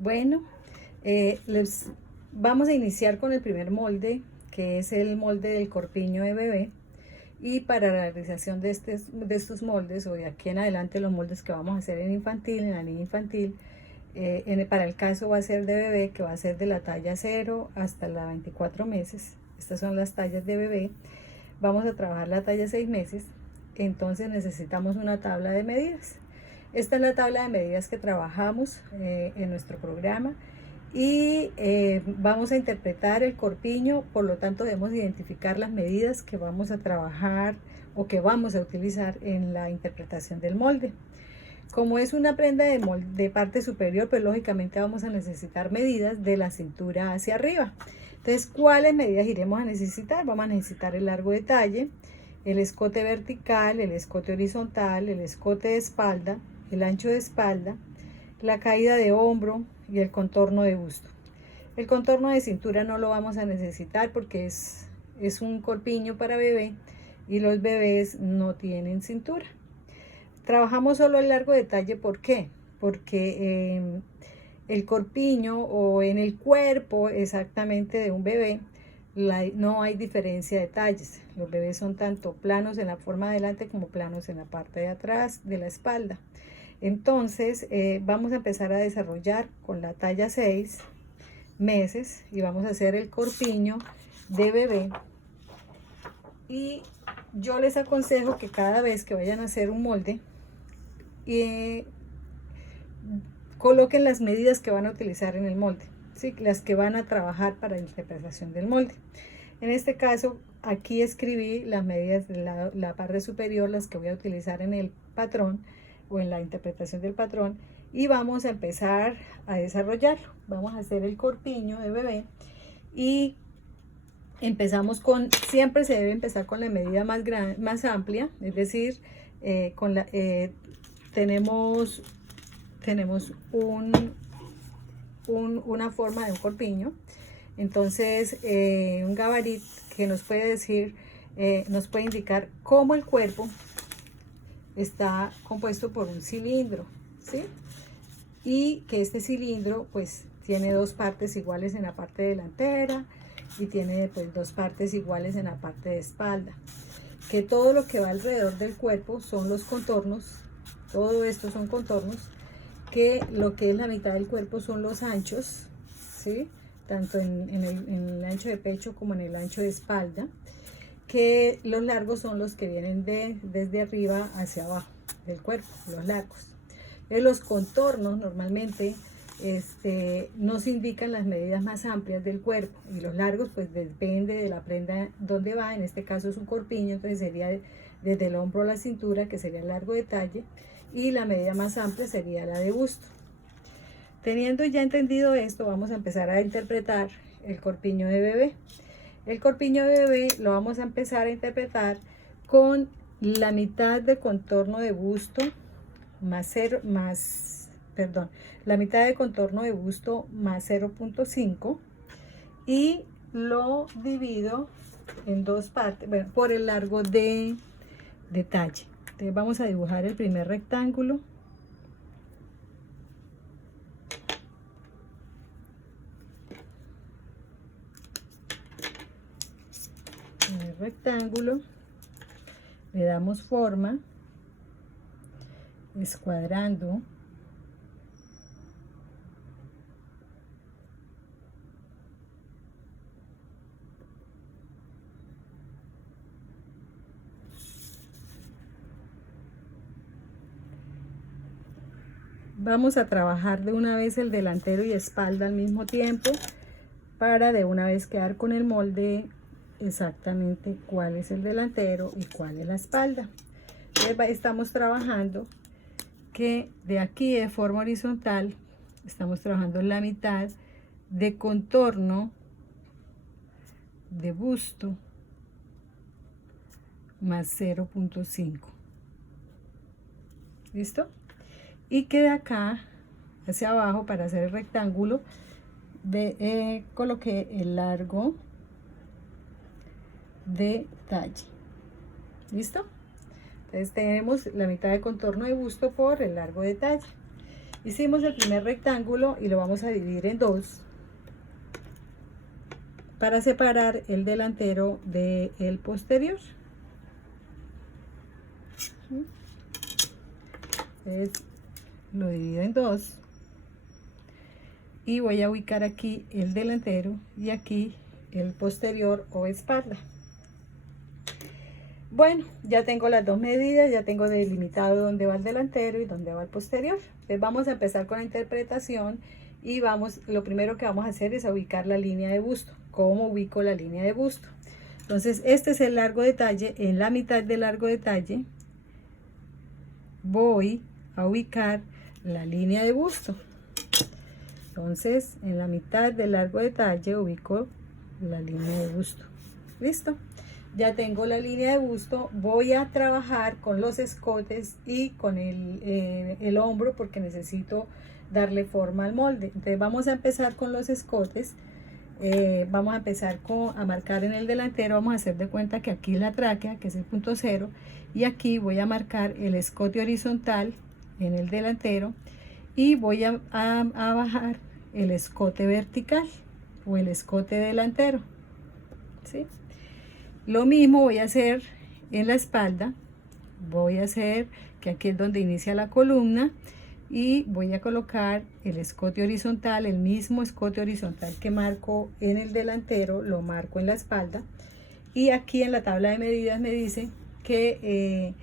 Bueno, les vamos a iniciar con el primer molde, que es el molde del corpiño de bebé. Y para la realización de estos moldes, o de aquí en adelante los moldes que vamos a hacer en infantil, en la niña infantil, para el caso va a ser de bebé, que va a ser de la talla 0 hasta la 24 meses. Estas son las tallas de bebé. Vamos a trabajar la talla 6 meses, entonces necesitamos una tabla de medidas. Esta es la tabla de medidas que trabajamos en nuestro programa y vamos a interpretar el corpiño, por lo tanto debemos identificar las medidas que vamos a trabajar o que vamos a utilizar en la interpretación del molde. Como es una prenda de parte superior, pues lógicamente vamos a necesitar medidas de la cintura hacia arriba. Entonces, ¿cuáles medidas iremos a necesitar? Vamos a necesitar el largo de talle, el escote vertical, el escote horizontal, el escote de espalda, el ancho de espalda, la caída de hombro y el contorno de busto. El contorno de cintura no lo vamos a necesitar porque es un corpiño para bebé y los bebés no tienen cintura. Trabajamos solo el largo de talle, ¿por qué? Porque el corpiño o en el cuerpo exactamente de un bebé no hay diferencia de talles. Los bebés son tanto planos en la forma de adelante como planos en la parte de atrás de la espalda. Entonces vamos a empezar a desarrollar con la talla 6 meses y vamos a hacer el corpiño de bebé. Y yo les aconsejo que cada vez que vayan a hacer un molde, coloquen las medidas que van a utilizar en el molde, ¿sí? Las que van a trabajar para la interpretación del molde. En este caso, aquí escribí las medidas de la parte superior, las que voy a utilizar en el patrón o en la interpretación del patrón, y vamos a empezar a desarrollarlo. Vamos a hacer el corpiño de bebé y empezamos siempre se debe empezar con la medida más amplia, es decir, tenemos una forma de un corpiño. Entonces un gabarit que nos puede decir, nos puede indicar cómo el cuerpo está compuesto por un cilindro, ¿sí? Y que este cilindro pues tiene dos partes iguales en la parte delantera y tiene pues dos partes iguales en la parte de espalda, que todo lo que va alrededor del cuerpo son los contornos, todo esto son contornos, que lo que es la mitad del cuerpo son los anchos, ¿sí? Tanto en el ancho de pecho como en el ancho de espalda, que los largos son los que vienen desde arriba hacia abajo del cuerpo, los largos. Los contornos normalmente nos indican las medidas más amplias del cuerpo, y los largos pues depende de la prenda donde va. En este caso es un corpiño, entonces sería desde el hombro a la cintura, que sería el largo de talle, y la medida más amplia sería la de busto. Teniendo ya entendido esto, vamos a empezar a interpretar el corpiño de bebé. El corpiño de bebé lo vamos a empezar a interpretar con la mitad de contorno de busto la mitad de contorno de busto más 0.5, y lo divido en dos partes, bueno, por el largo de talle. Entonces vamos a dibujar el primer rectángulo. Le damos forma escuadrando vamos a trabajar de una vez el delantero y espalda al mismo tiempo, para de una vez quedar con el molde exactamente cuál es el delantero y cuál es la espalda. Entonces estamos trabajando que de aquí de forma horizontal estamos trabajando la mitad de contorno de busto más 0.5. ¿Listo? Y que de acá hacia abajo, para hacer el rectángulo, coloqué el largo de talle. ¿Listo? Entonces tenemos la mitad de contorno de busto por el largo de talle. Hicimos el primer rectángulo y lo vamos a dividir en dos para separar el delantero del posterior. Entonces lo divido en dos y voy a ubicar aquí el delantero y aquí el posterior o espalda. Bueno, ya tengo las dos medidas, ya tengo delimitado dónde va el delantero y dónde va el posterior. Entonces vamos a empezar con la interpretación y lo primero que vamos a hacer es ubicar la línea de busto. ¿Cómo ubico la línea de busto? Entonces este es el largo de talle. En la mitad del largo de talle voy a ubicar la línea de busto. Entonces en la mitad del largo de talle ubico la línea de busto. ¿Listo? Ya tengo la línea de busto. Voy a trabajar con los escotes y con el hombro porque necesito darle forma al molde. Entonces vamos a empezar con los escotes. Vamos a empezar a marcar en el delantero. Vamos a hacer de cuenta que aquí la tráquea, que es el punto 0, y aquí voy a marcar el escote horizontal en el delantero y voy a bajar el escote vertical o el escote delantero, ¿sí? Lo mismo voy a hacer en la espalda. Voy a hacer que aquí es donde inicia la columna y voy a colocar el escote horizontal, el mismo escote horizontal que marco en el delantero, lo marco en la espalda. Y aquí en la tabla de medidas me dice que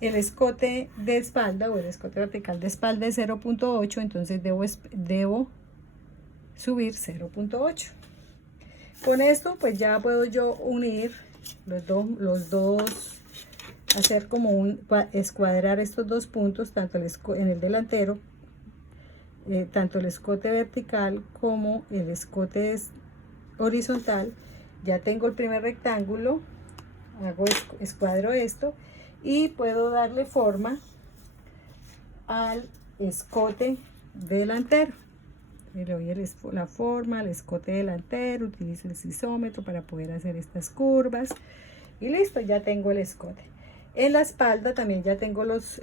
el escote de espalda o el escote vertical de espalda es 0.8, entonces debo subir 0.8. Con esto pues ya puedo yo unir los dos, hacer como escuadrar estos dos puntos, tanto en el delantero, tanto el escote vertical como el escote horizontal. Ya tengo el primer rectángulo, escuadro esto y puedo darle forma al escote delantero. Le doy la forma al escote delantero, utilizo el sisómetro para poder hacer estas curvas y listo, ya tengo el escote. En la espalda también ya tengo los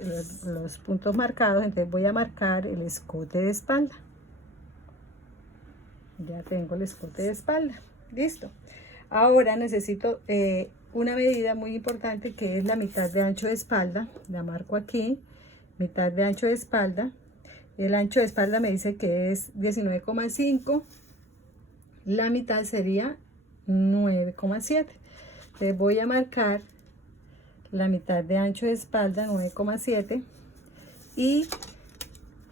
puntos marcados, entonces voy a marcar el escote de espalda. Ya tengo el escote de espalda, listo. Ahora necesito una medida muy importante que es la mitad de ancho de espalda. La marco aquí, mitad de ancho de espalda. El ancho de espalda me dice que es 19,5. La mitad sería 9,7. Entonces voy a marcar la mitad de ancho de espalda, 9,7. Y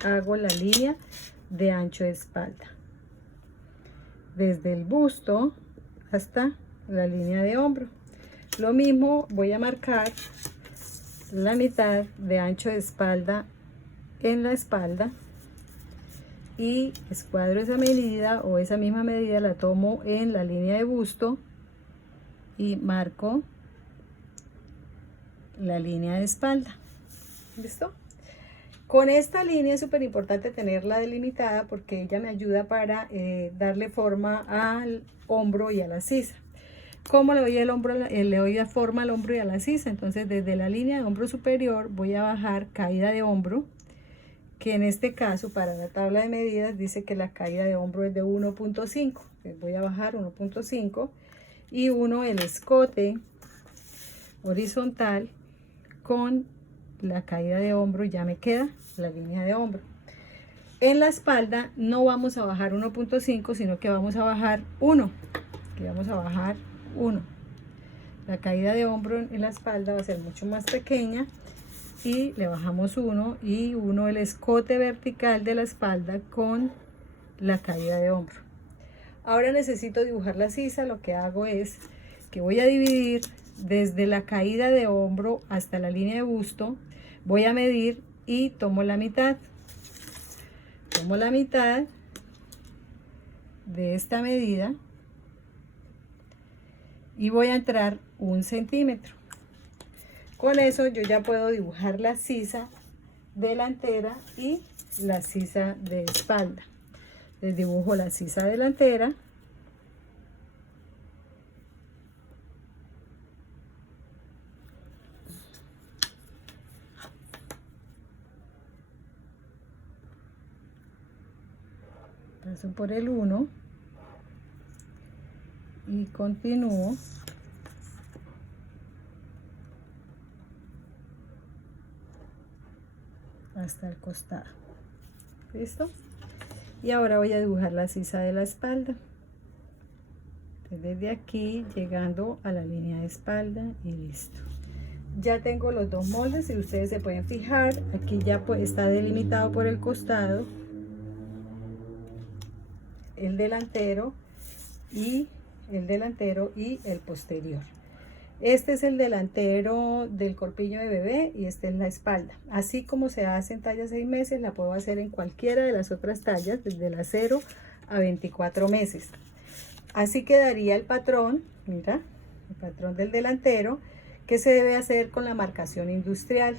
hago la línea de ancho de espalda. Desde el busto hasta la línea de hombro. Lo mismo voy a marcar la mitad de ancho de espalda en la espalda y escuadro esa medida o esa misma medida la tomo en la línea de busto y marco la línea de espalda. ¿Listo? Con esta línea es súper importante tenerla delimitada porque ella me ayuda para darle forma al hombro y a la sisa. ¿Cómo le doy el hombro? Le doy la forma al hombro y a la sisa. Entonces desde la línea de hombro superior voy a bajar caída de hombro, que en este caso para la tabla de medidas dice que la caída de hombro es de 1.5. Voy a bajar 1.5 y uno el escote horizontal con la caída de hombro, ya me queda la línea de hombro. En la espalda no vamos a bajar 1.5, sino que vamos a bajar 1. Aquí vamos a bajar 1. La caída de hombro en la espalda va a ser mucho más pequeña y le bajamos 1 y 1 el escote vertical de la espalda con la caída de hombro. Ahora necesito dibujar la sisa. Lo que hago es que voy a dividir desde la caída de hombro hasta la línea de busto. Voy a medir y tomo la mitad. Tomo la mitad de esta medida y voy a entrar 1 centímetro. Con eso yo ya puedo dibujar la sisa delantera y la sisa de espalda. Les dibujo la sisa delantera. paso por el 1 y continúo hasta el costado. ¿Listo? Y ahora voy a dibujar la sisa de la espalda. Desde aquí llegando a la línea de espalda y listo. Ya tengo los dos moldes y ustedes se pueden fijar, aquí ya pues está delimitado por el costado el delantero y el posterior. Este es el delantero del corpiño de bebé y esta es la espalda. Así como se hace en talla 6 meses, la puedo hacer en cualquiera de las otras tallas, desde la 0 a 24 meses. Así quedaría el patrón, mira, el patrón del delantero, que se debe hacer con la marcación industrial.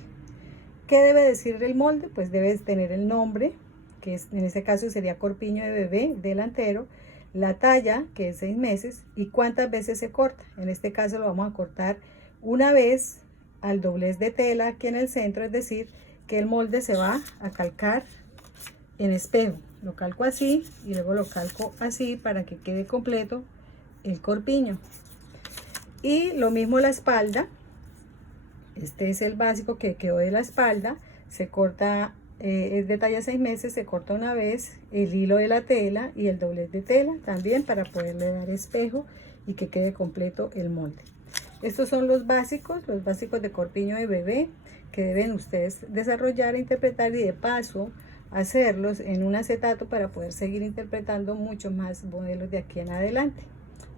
¿Qué debe decir el molde? Pues debe tener el nombre, que es, en este caso sería corpiño de bebé delantero, la talla, que es 6 meses, y cuántas veces se corta. En este caso lo vamos a cortar una vez al doblez de tela aquí en el centro, es decir, que el molde se va a calcar en espejo. Lo calco así y luego lo calco así para que quede completo el corpiño. Y lo mismo la espalda. Este es el básico que quedó de la espalda. Se corta, es de talla 6 meses, se corta una vez el hilo de la tela y el doblez de tela también para poderle dar espejo y que quede completo el molde. Estos son los básicos de corpiño de bebé que deben ustedes desarrollar e interpretar, y de paso hacerlos en un acetato para poder seguir interpretando muchos más modelos de aquí en adelante.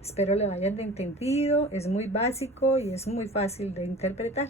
Espero le hayan entendido, es muy básico y es muy fácil de interpretar.